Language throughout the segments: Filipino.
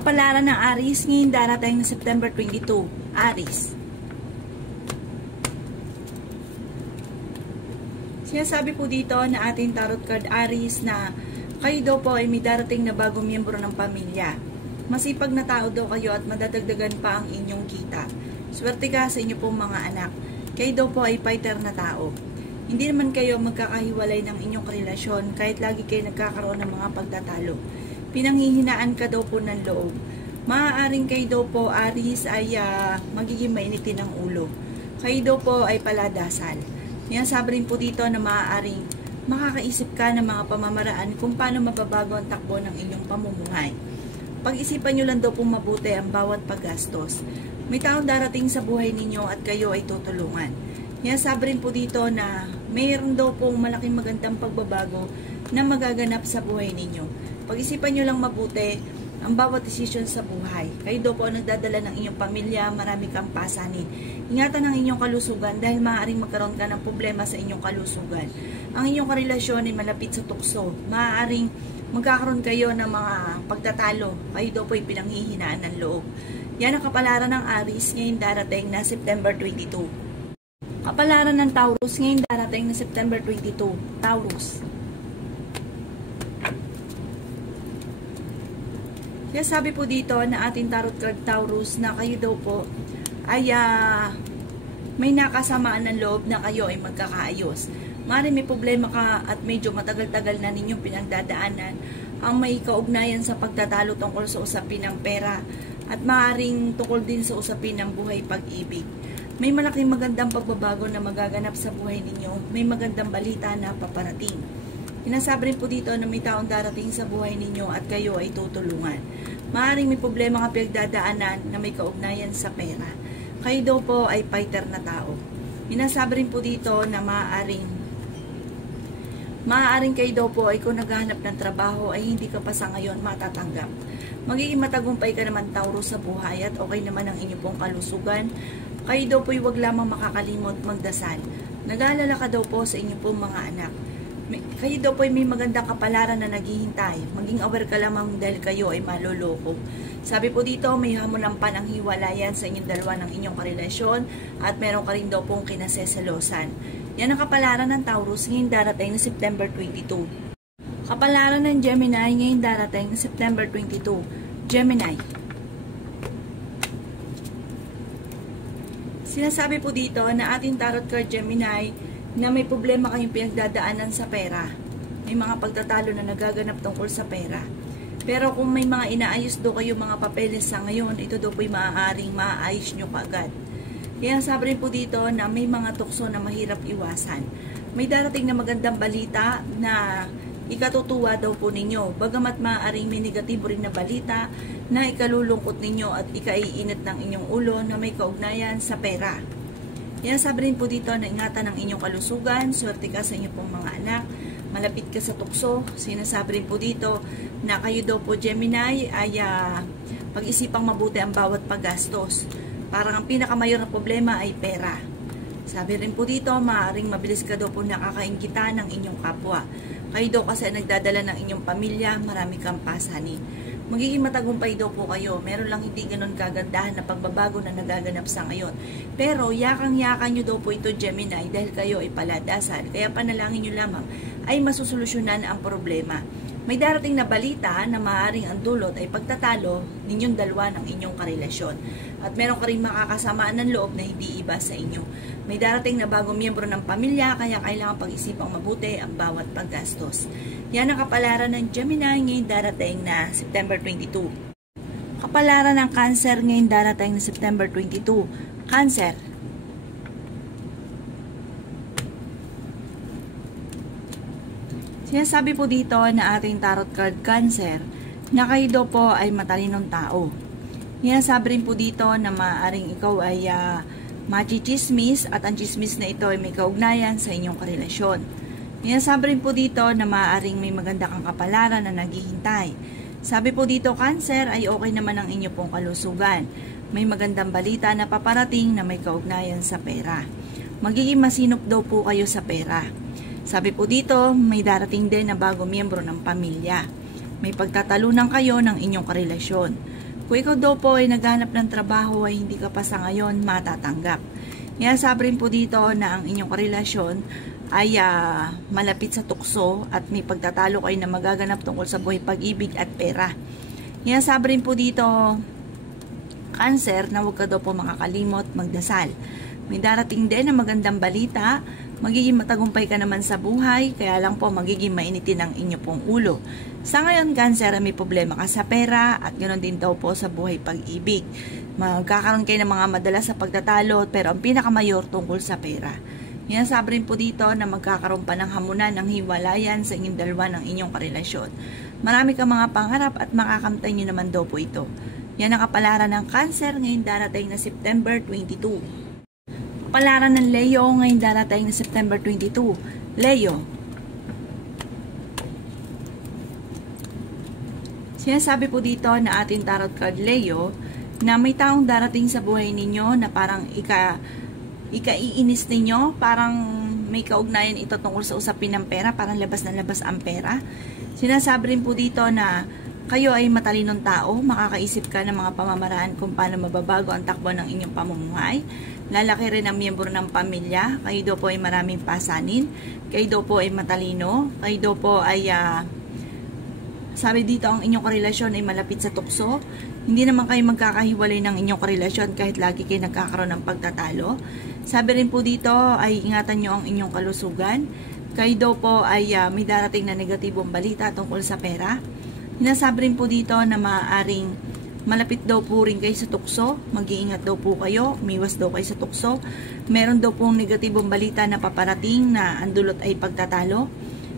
Kapalaran ng Aries ngayon darating na September 22. Aries. Sinasabi po dito na ating tarot card Aries na kayo daw po ay may darating na bagong miyembro ng pamilya. Masipag na tao daw kayo at madadagdagan pa ang inyong kita. Swerte ka sa inyo pong mga anak. Kayo daw po ay fighter na tao. Hindi naman kayo magkakahiwalay ng inyong relasyon kahit lagi kayo nagkakaroon ng mga pagtatalo. Pinanghihinaan ka daw po ng loob. Maaaring kayo daw po Aries ay magiging mainitin ang ulo. Kayo daw po ay paladasal. Sabi rin po dito na maaaring makakaisip ka ng mga pamamaraan kung paano mababago ang takbo ng inyong pamumuhay. Pag-isipan nyo lang daw pong mabuti ang bawat paggastos. May taong darating sa buhay ninyo at kayo ay tutulungan. Sabi rin po dito na mayroon daw pong malaking magandang pagbabago na magaganap sa buhay ninyo. Pag-isipan nyo lang mabuti ang bawat desisyon sa buhay. Kayo daw po ang nagdadala ng inyong pamilya, marami kang pasanin. Ingatan ang inyong kalusugan dahil maaaring magkaroon ka ng problema sa inyong kalusugan. Ang inyong karelasyon ay malapit sa tukso. Maaaring magkakaroon kayo ng mga pagtatalo. Kayo daw po ay pinanghihinaan ng loob. Yan ang kapalaran ng Aries ngayon darating na September 22. Kapalaran ng Taurus ngayon darating na September 22. Taurus. Kaya sabi po dito na ating tarot card Taurus na kayo daw po ay may nakasamaan ng loob na kayo ay magkakaayos. Maaaring may problema ka at medyo matagal-tagal na ninyong pinagdadaanan ang may kaugnayan sa pagtatalo tungkol sa usapin ng pera at maaaring tungkol din sa usapin ng buhay pag-ibig. May malaking magandang pagbabago na magaganap sa buhay ninyo. May magandang balita na paparating. Sinasabi rin po dito na may taong darating sa buhay ninyo at kayo ay tutulungan. Maaaring may problema ka pinagdadaanan na may kaugnayan sa pera. Kayo daw po ay fighter na tao. Sinasabi rin po dito na maaaring kayo daw po ay kung naghahanap ng trabaho ay hindi ka pa sa ngayon matatanggap. Magiging matagumpay ka naman Taurus sa buhay at okay naman ang inyong pong kalusugan. Kayo daw po ay huwag lamang makakalimot magdasal. Nag-aalala ka daw po sa inyong pong mga anak. Kayo daw po ay may magandang kapalaran na naghihintay. Maging aware ka lamang dahil kayo ay maloloko. Sabi po dito, may hamulampan ang hiwalayan sa inyong dalawa ng inyong karelasyon at meron ka rin daw pong kinasesalosan. Yan ang kapalaran ng Taurus ngayon darating na September 22. Kapalaran ng Gemini ngayon darating na September 22. Gemini. Sinasabi po dito na ating tarot card Gemini na may problema kayong pinagdadaanan sa pera. May mga pagtatalo na nagaganap tungkol sa pera. Pero kung may mga inaayos do kayo mga papeles sa ngayon, ito do po'y maaaring maaayos nyo kaagad. Kaya sabi rin po dito na may mga tukso na mahirap iwasan. May darating na magandang balita na ikatutuwa daw po ninyo. Bagamat maaaring may negatibo rin na balita na ikalulungkot ninyo at ikaiinit ng inyong ulo na may kaugnayan sa pera. Yan sabi rin po dito na ingatan ang inyong kalusugan, swerte ka sa inyong pong mga anak, malapit ka sa tukso. Sinasabi rin po dito na kayo daw po Gemini ay pag-isipang mabuti ang bawat paggastos. Parang ang pinakamayor na problema ay pera. Sabi rin po dito, maaaring mabilis ka daw po nakakainggitan ng inyong kapwa. Kayo daw kasi nagdadala ng inyong pamilya, marami kang pasanin. Magiging matagumpay daw po kayo. Meron lang hindi ganun kagandahan na pagbabago na nagaganap sa ngayon. Pero yakang-yakan nyo daw po ito Gemini dahil kayo ay paladasal. Kaya panalangin nyo lamang ay masusolusyonan ang problema. May darating na balita na maaaring ang dulot ay pagtatalo ninyong dalawa ng inyong karelasyon. At meron ka rin makakasamaan ng loob na hindi iba sa inyo. May darating na bagong miyembro ng pamilya kaya kailangan pag-isipang mabuti ang bawat paggastos. Yan ang kapalaran ng Gemini ngayon darating na September 22. Kapalaran ng Cancer ngayon darating na September 22. Cancer. Sinasabi po dito na ating tarot card Cancer na kayo daw po ay matalinong tao. Sinasabi rin po dito na maaaring ikaw ay machichismis at ang chismis na ito ay may kaugnayan sa inyong karelasyon. Sinasabi rin po dito na maaaring may maganda kang kapalaran na naghihintay. Sabi po dito Cancer ay okay naman ang inyo pong kalusugan. May magandang balita na paparating na may kaugnayan sa pera. Magiging masinop daw po kayo sa pera. Sabi po dito, may darating din na bagong miyembro ng pamilya. May pagtatalunan kayo ng inyong karelasyon. Kung ikaw daw po ay naghahanap ng trabaho ay hindi ka pa sa ngayon matatanggap. Sabi rin po dito na ang inyong karelasyon ay malapit sa tukso at may pagtatalo kayo na magaganap tungkol sa buhay pag-ibig at pera. Sabi rin po dito, Cancer, na huwag ka daw po makakalimot magdasal. May darating din na magandang balita, magiging matagumpay ka naman sa buhay, kaya lang po magiging mainitin ang inyo pong ulo. Sa ngayon, Cancer, may problema ka sa pera at ganoon din daw po sa buhay pag-ibig. Magkakaroon kayo ng mga madalas sa pagtatalo, pero ang pinakamayor tungkol sa pera. Sabi rin po dito na magkakaroon pa ng hamunan ng hiwalayan sa inyong dalawa ng inyong karelasyon. Marami kang mga pangarap at makakamtan nyo naman daw po ito. Yan ang kapalaran ng Cancer ngayon darating na September 22. Kapalaran ng Leo ngayon darating na September 22. Leo. Sinasabi po dito na ating tarot card Leo na may taong darating sa buhay ninyo na parang ikaiinis ninyo, parang may kaugnayan ito tungkol sa usapin ng pera, parang labas na labas ang pera. Sinasabi rin po dito na kayo ay matalinong tao, makakaisip ka ng mga pamamaraan kung paano mababago ang takbo ng inyong pamumuhay. Lalaki rin ang miyembro ng pamilya, kayo daw po ay maraming pasanin, kayo daw po ay matalino, kayo daw po ay, sabi dito ang inyong karelasyon ay malapit sa tukso. Hindi naman kayo magkakahiwalay ng inyong karelasyon kahit lagi kayo nagkakaroon ng pagtatalo. Sabi rin po dito ay ingatan nyo ang inyong kalusugan. Kayo daw po ay may darating na negatibong balita tungkol sa pera. Sinasabi rin po dito na maaaring malapit daw po rin kayo sa tukso, mag-iingat daw po kayo, umiwas daw kayo sa tukso. Meron daw pong negatibong balita na paparating na ang dulot ay pagtatalo.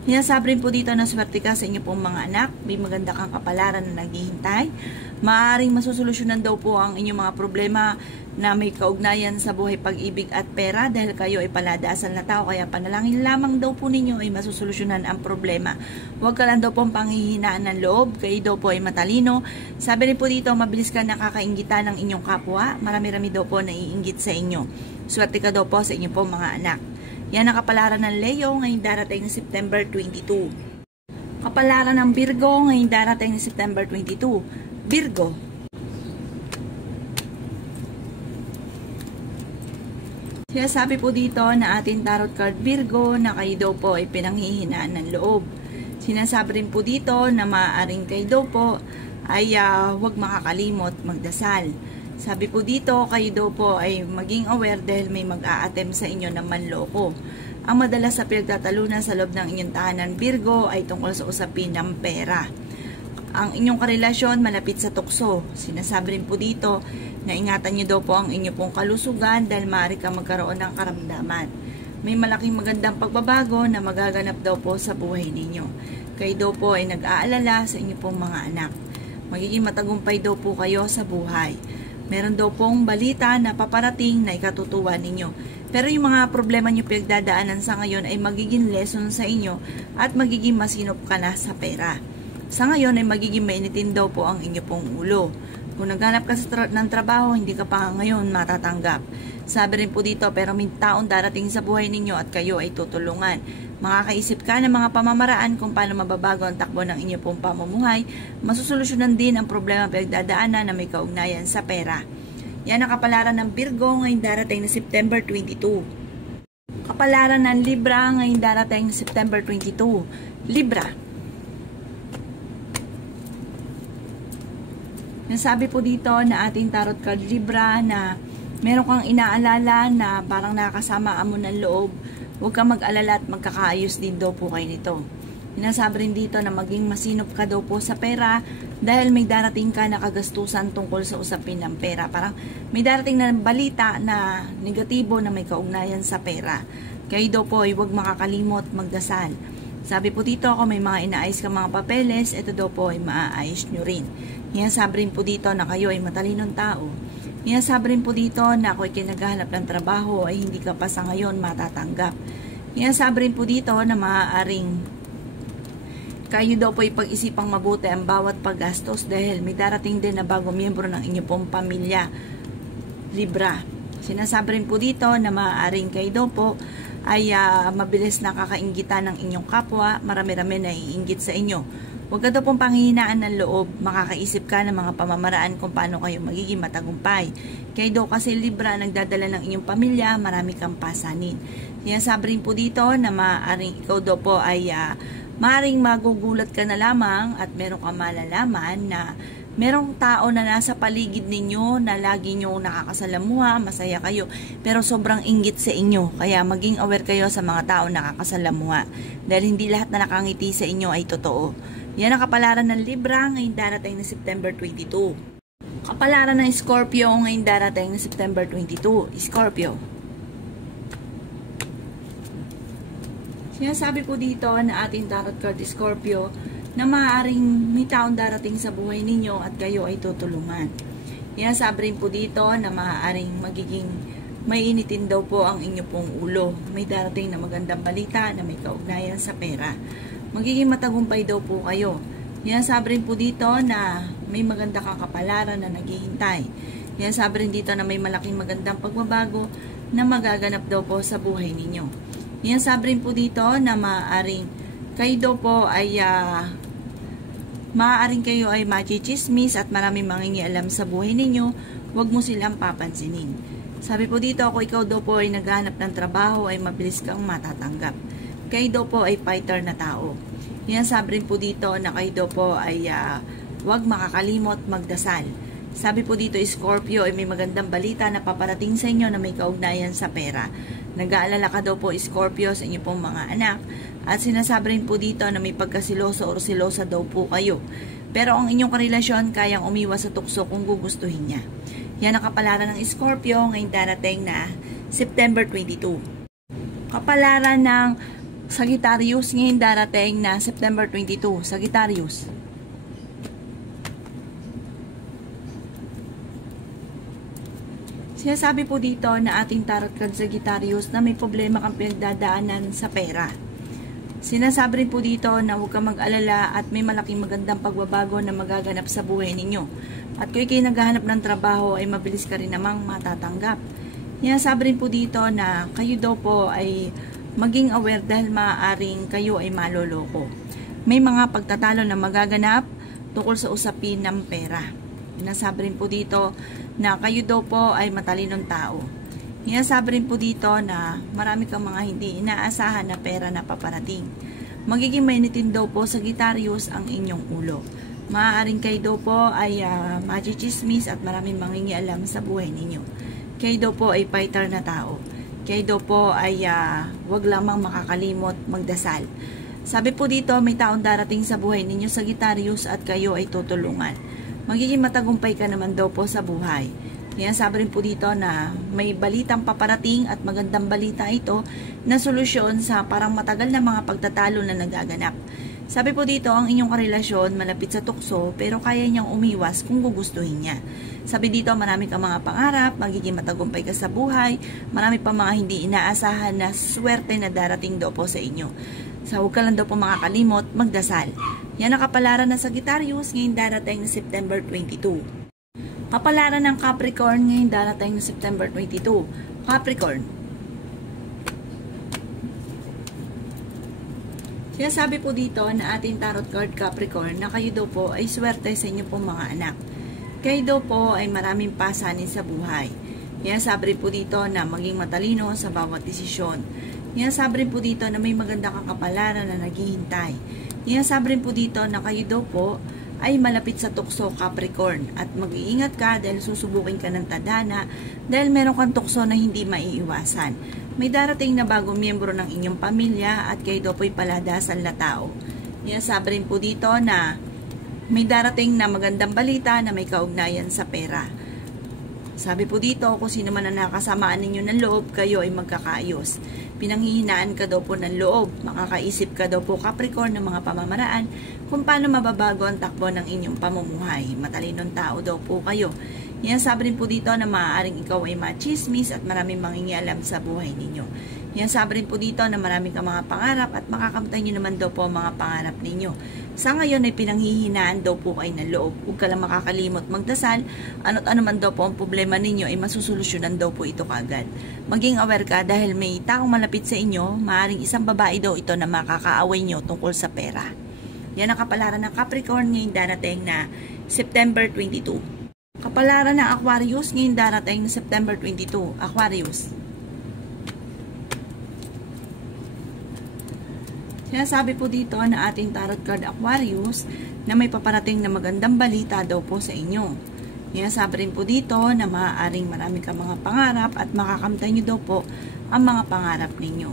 Sinasabi rin po dito na swerte ka sa inyo pong mga anak, may maganda kang kapalaran na naghihintay. Maaaring masusolusyonan daw po ang inyong mga problema na may kaugnayan sa buhay pag-ibig at pera dahil kayo ay paladasal na tao, kaya panalangin lamang daw po ninyo ay masusolusyonan ang problema. Huwag ka lang daw pong panghihinaan ng loob, kayo daw po ay matalino. Sabi rin po dito, mabilis ka nakakainggitan ng inyong kapwa, marami-rami daw po naiinggit sa inyo. Swerte ka daw po sa inyong pong mga anak. Yan ang kapalaran ng Leo ngayong darating na September 22. Kapalaran ng Virgo ngayong darating na September 22. Virgo. Sabi po dito na ating tarot card Virgo na kayo daw po ay pinanghihinaan ng loob. Sinasabi rin po dito na maaaring kayo daw po ay huwag makakalimot magdasal. Sabi po dito, kayo daw po ay maging aware dahil may mag-a-attempt sa inyo na manloko. Ang madalas sa pinagtatalunan sa loob ng inyong tahanan Virgo ay tungkol sa usapin ng pera. Ang inyong karelasyon malapit sa tukso. Sinasabi rin po dito na ingatan nyo daw po ang inyong pong kalusugan dahil maaari ka magkaroon ng karamdaman. May malaking magandang pagbabago na magaganap daw po sa buhay ninyo. Kayo daw po ay nag-aalala sa inyong pong mga anak. Magiging matagumpay daw po kayo sa buhay. Meron daw pong balita na paparating na ikatutuwa ninyo. Pero yung mga problema nyo pinagdadaanan sa ngayon ay magiging lesson sa inyo at magiging masinop ka na sa pera. Sa ngayon ay magiging mainitin daw po ang inyo pong ulo. Kung naghanap ka ng trabaho, hindi ka pa ngayon matatanggap. Sabi rin po dito, pero may taong darating sa buhay ninyo at kayo ay tutulungan. Makakaisip ka ng mga pamamaraan kung paano mababago ang takbo ng inyo pong pamumuhay. Masusolusyonan din ang problema pinagdadaanan na may kaugnayan sa pera. Yan ang kapalaran ng Virgo ngayong darating na September 22. Kapalaran ng Libra ngayong darating na September 22. Libra. Nasabi po dito na ating tarot card Libra na meron kang inaalala na parang nakakasama mo ng loob. Huwag kang mag-alala at magkakaayos din daw po kayo nito. Sinasabi rin dito na maging masinop ka daw po sa pera dahil may darating ka na kagastusan tungkol sa usapin ng pera. Parang may darating na balita na negatibo na may kaugnayan sa pera. Kayo daw po ay huwag makakalimot magdasal. Sabi po dito, kung may mga inaayos ka mga papeles, ito daw po ay maaayos nyo rin. Sabi rin po dito na kayo ay matalinong tao. Sabi rin po dito na kung naghahanap ng trabaho ay hindi ka pa sa ngayon matatanggap. Sabi rin po dito na maaaring kayo daw po ay pag-isipang mabuti ang bawat paggastos dahil may darating din na bagong miyembro ng inyong pong pamilya, Libra. Sinasabi rin po dito na maaaring kayo daw po ay mabilis na kakainggitan ng inyong kapwa, marami-rami na iinggit sa inyo. Huwag ka daw pong panghihinaan ng loob, makakaisip ka ng mga pamamaraan kung paano kayo magiging matagumpay. Kayo daw kasi Libra, nagdadala ng inyong pamilya, marami kang pasanin. Sinasabi rin po dito na maaaring ikaw daw po ay maaaring magugulat ka na lamang at meron kang malalaman na merong tao na nasa paligid ninyo na lagi nyo nakakasalamuha, masaya kayo, pero sobrang inggit sa inyo. Kaya maging aware kayo sa mga tao nakakasalamuha. Dahil hindi lahat na nakangiti sa inyo ay totoo. Yan ang kapalaran ng Libra ngayong darating na September 22. Kapalaran ng Scorpio ngayong darating na September 22. Scorpio. Sinasabi po dito na ating tarot card Scorpio na maaaring may taong darating sa buhay ninyo at kayo ay tutulungan. Sinasabi rin po dito na maaaring magiging mainitin daw po ang inyo pong ulo. May darating na magandang balita na may kaugnayan sa pera. Magiging matagumpay daw po kayo. Sinasabi rin po dito na may maganda kang kapalaran na naghihintay. Sinasabi rin dito na may malaking magandang pagbabago na magaganap daw po sa buhay ninyo. Sinasabi rin po dito na maaaring kayo daw po ay maaaring kayo ay machichismis at maraming mangingialam sa buhay ninyo, huwag mo silang papansinin. Sabi po dito, kung ikaw daw po ay naghahanap ng trabaho, ay mabilis kang matatanggap. Kayo daw po ay fighter na tao. Yan sabi rin po dito na kayo daw po ay huwag makakalimot magdasal. Sabi po dito, Scorpio, ay may magandang balita na paparating sa inyo na may kaugnayan sa pera. Nag-aalala ka daw po, Scorpio, sa inyo pong mga anak. At sinasabi rin po dito na may pagkasiloso o silosa daw po kayo. Pero ang inyong karelasyon kayang umiwas sa tukso kung gugustuhin niya. Yan ang kapalaran ng Scorpio ngayong darating na September 22. Kapalaran ng Sagittarius ngayong darating na September 22. Sagittarius. Sinasabi po dito na ating tarot card Sagittarius na may problema kang pinagdadaanan sa pera. Sinasabi rin po dito na huwag kang mag-alala at may malaking magandang pagbabago na magaganap sa buhay ninyo. At kung kayo naghahanap ng trabaho ay mabilis ka rin namang matatanggap. Sinasabi rin po dito na kayo daw po ay maging aware dahil maaaring kayo ay maloloko. May mga pagtatalo na magaganap tungkol sa usapin ng pera. Sinasabi rin po dito na kayo daw po ay matalinong tao. Sinasabi rin po dito na marami kang mga hindi inaasahan na pera na paparating. Magiging mainitin daw po Sagittarius ang inyong ulo. Maaaring kayo daw po ay machichismis at maraming mangingialam sa buhay ninyo. Kayo daw po ay fighter na tao. Kayo daw po ay wag lamang makakalimot magdasal. Sabi po dito, may taong darating sa buhay ninyo Sagittarius at kayo ay tutulungan. Magiging matagumpay ka naman daw po sa buhay. Yan, sabi rin po dito na may balitang paparating at magandang balita ito na solusyon sa parang matagal na mga pagtatalo na nagaganap. Sabi po dito, ang inyong karelasyon malapit sa tukso pero kaya niyang umiwas kung gugustuhin niya. Sabi dito, marami kang mga pangarap, magiging matagumpay ka sa buhay, marami pa mga hindi inaasahan na swerte na darating daw po sa inyo. So, huwag ka lang daw po makakalimot, magdasal. Yan ang kapalaran ng Sagittarius ngayong darating na September 22. Kapalaran ng Capricorn ngayong darating na September 22. Capricorn. Sinasabi po dito na ating tarot card Capricorn na kayo daw po ay swerte sa inyo pong mga anak. Kayo daw po ay maraming pasanin sa buhay. Sinasabi rin po dito na maging matalino sa bawat desisyon. Sinasabi rin po dito na may maganda kang kapalaran na naghihintay. Sinasabi rin po dito na kayo daw po ay malapit sa tukso Capricorn at mag-iingat ka dahil susubukin ka ng tadhana dahil meron kang tukso na hindi maiiwasan. May darating na bagong miyembro ng inyong pamilya at kayo daw po'y paladasan na tao. Sinasabi rin po dito na may darating na magandang balita na may kaugnayan sa pera. Sabi po dito, kung sino man ang nakasamaan ninyo ng loob, kayo ay magkakaayos. Pinanghihinaan ka daw po ng loob. Makakaisip ka daw po Capricorn ng mga pamamaraan kung paano mababago ang takbo ng inyong pamumuhay. Matalinong tao daw po kayo. Yan sabi rin po dito na maaaring ikaw ay machismis at maraming mangingialam sa buhay ninyo. Yan sabi rin po dito na maraming ka mga pangarap at makakamtay nyo naman daw po ang mga pangarap ninyo. Sa ngayon ay pinanghihinaan daw po kayo ng loob. Huwag ka lang makakalimot magdasal. Ano't ano man daw po ang problema ninyo ay masusolusyonan daw po ito kaagad. Maging aware ka dahil may taong malapit sa inyo, maaaring isang babae daw ito na makakaaway nyo tungkol sa pera. Yan ang kapalaran ng Capricorn ngayong darating na September 22. Kapalaran ng Aquarius ngayong darating na September 22. Aquarius. Sinasabi po dito na ating tarot card Aquarius na may paparating na magandang balita daw po sa inyo. Sinasabi rin po dito na maaaring marami kang mga pangarap at makakamtan nyo daw po ang mga pangarap ninyo.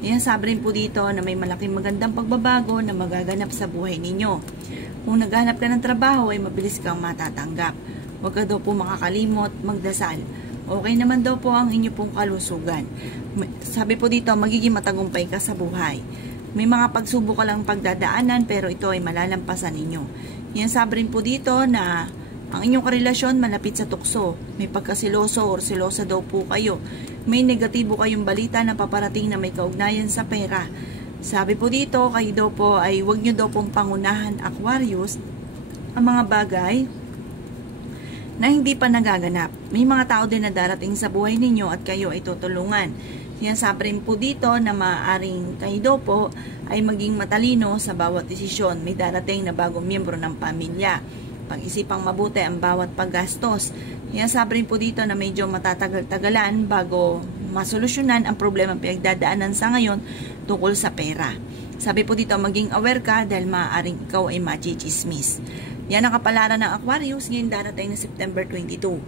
Sinasabi rin po dito na may malaking magandang pagbabago na magaganap sa buhay ninyo. Kung naghanap ka ng trabaho ay mabilis kang matatanggap. Huwag ka daw po makakalimot, magdasal. Okay naman daw po ang inyo pong kalusugan. Sabi po dito, magiging matagumpay ka sa buhay. May mga pagsubok ka lang pagdadaanan pero ito ay malalampasan ninyo. Sabi rin po dito na ang inyong karelasyon malapit sa tukso. May pagkasiloso o silosa daw po kayo. May negatibo kayong balita na paparating na may kaugnayan sa pera. Sabi po dito, kayo daw po ay huwag nyo daw pong pangunahan Aquarius ang mga bagay na hindi pa nagaganap. May mga tao din na darating sa buhay ninyo at kayo ay tutulungan. Sinasabi rin po dito na maaaring kayo daw po ay maging matalino sa bawat desisyon. May darating na bagong miyembro ng pamilya. Pag-isipang mabuti ang bawat paggastos. Sinasabi rin po dito na medyo matatagal-tagalan bago masolusyonan ang problema pinagdadaanan sa ngayon tungkol sa pera. Sabi po dito, maging aware ka dahil maaaring ikaw ay machichismis. Yan ang kapalaran ng Aquarius ngayong darating na September 22.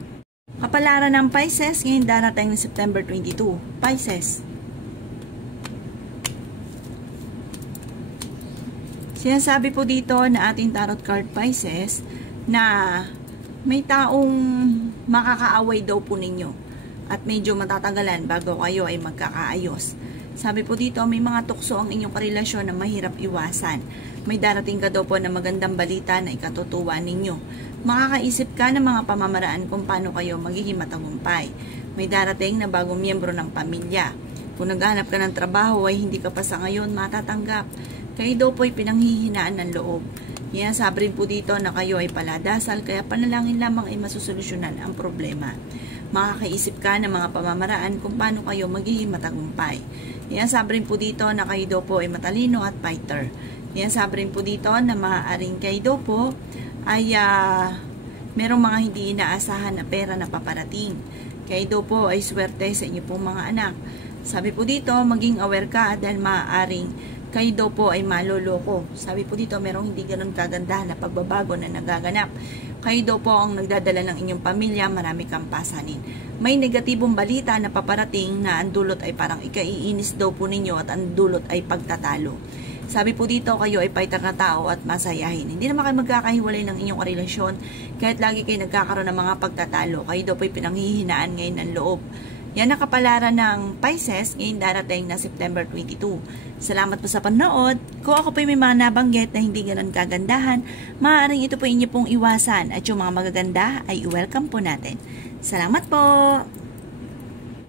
Kapalaran ng Pisces ngayong darating na September 22. Pisces. Sinasabi po dito na ating tarot card Pisces na may taong makakaaway daw po ninyo at medyo matatagalan bago kayo ay magkakaayos. Sabi po dito, may mga tukso ang inyong karelasyon na mahirap iwasan. May darating ka daw po na magandang balita na ikatutuwa ninyo. Makakaisip ka ng mga pamamaraan kung paano kayo magiging matagumpay. May darating na bagong miyembro ng pamilya. Kung naghanap ka ng trabaho ay hindi ka pa sa ngayon matatanggap. Kayo daw po ay pinanghihinaan ng loob. Sabi rin po dito na kayo ay paladasal kaya panalangin lamang ay masusolusyonan ang problema. Makakaisip ka ng mga pamamaraan kung paano kayo magiging matagumpay. Sabi rin po dito na kayo daw po ay matalino at fighter. Sabi rin po dito na maaaring kayo daw po ay merong mga hindi inaasahan na pera na paparating. Kayo daw po ay swerte sa inyo pong mga anak. Sabi po dito, maging aware ka dahil maaaring kayo daw po ay maloloko. Sabi po dito, merong hindi ganun kaganda na pagbabago na nagaganap. Kayo daw po ang nagdadala ng inyong pamilya, marami kang pasanin. May negatibong balita na paparating na ang dulot ay parang ikaiinis daw po ninyo at ang dulot ay pagtatalo. Sabi po dito, kayo ay fighter na tao at masayahin. Hindi naman kayo magkakahiwalay ng inyong relasyon kahit lagi kayo nagkakaroon ng mga pagtatalo. Kayo daw po ay pinanghihinaan ngayon ng loob. Yan ang kapalaran ng Pisces ngayong darating na September 22. Salamat po sa panood. Kung ako po may mga nabanggit na hindi ganun kagandahan, maaaring ito po inyo pong iwasan at yung mga magaganda ay welcome po natin. Salamat po!